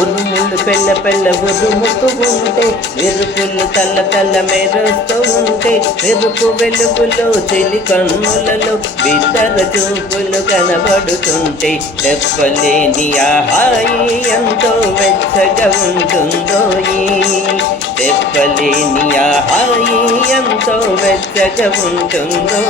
ఉరుములు పెళ్ళ పెళ్ళ ఉరుముతూ ఉంటే, మెరుపులు తల్ల తల్ల మెరుస్తూ ఉంటే, మెరుపు వెలుగులో చెలి కన్నులలో బిత్తర చూపులు కనబడుతుంటే, చెప్పలేని ఆ హాయి ఎంతో వెచ్చగా ఉంటుందో, చెప్పలేని ఆ హాయి ఎంతో వెచ్చగా ఉంటుందో.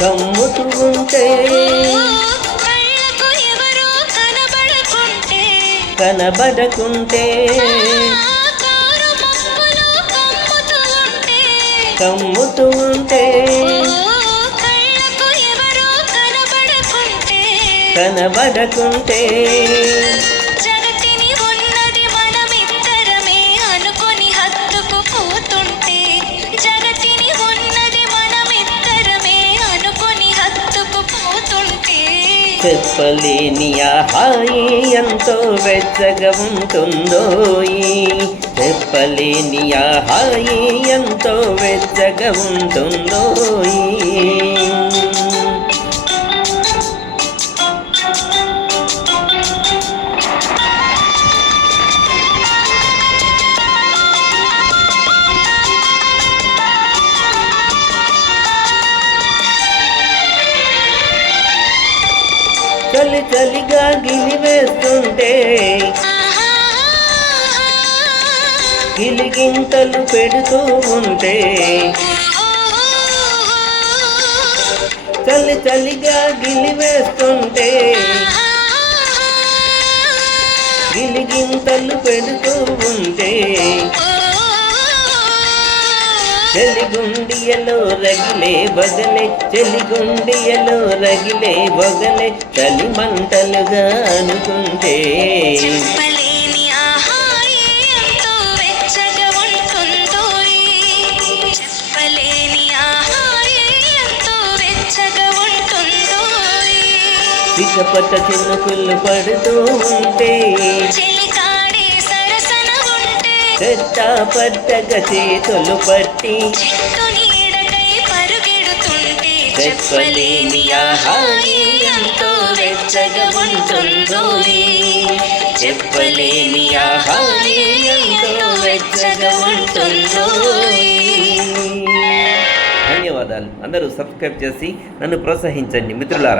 కమ్ముతూ ఉంటే కనబడకుంటే కమ్ముతూ ఉంటే కనబడకుంటే చెప్పలేని ఆ హాయి ఎంతో వెచ్చగా ఉంటుందో, చెప్పలేని ఆ హాయి ఎంతో వెచ్చగా ఉంటుందో. చలి చలిగా గిలివేస్తుంటే గిలిగింతలు పెడుతూ ఉంటే, చలి చలిగా గిలివేస్తుంటే గిలిగింతలు పెడుతూ ఉంటే, చెలిగుండియలో రగిలే బగలే, చెలిగుండియలో రగిలే బగలే, చలి మంటలుగా అనుకుంటే, చెప్పలేని ఆ హాయి ఎంతో వెచ్చగా ఉంటుందో, చెప్పలేని ఆ హాయి ఎంతో వెచ్చగా ఉంటుందో. చిటపట చినుకులు పడుతూ ఉంటే, చెట్టా పట్టగా చేతులు పట్టి, చెప్పలేని ఆ హాయి ఎంతో వెచ్చగా ఉంటుందో, చెప్పలేని ఆ హాయి ఎంతో వెచ్చగా ఉంటుందో. ధన్యవాదాలు. అందరూ సబ్స్క్రైబ్ చేసి నన్ను ప్రోత్సహించండి మిత్రులారా.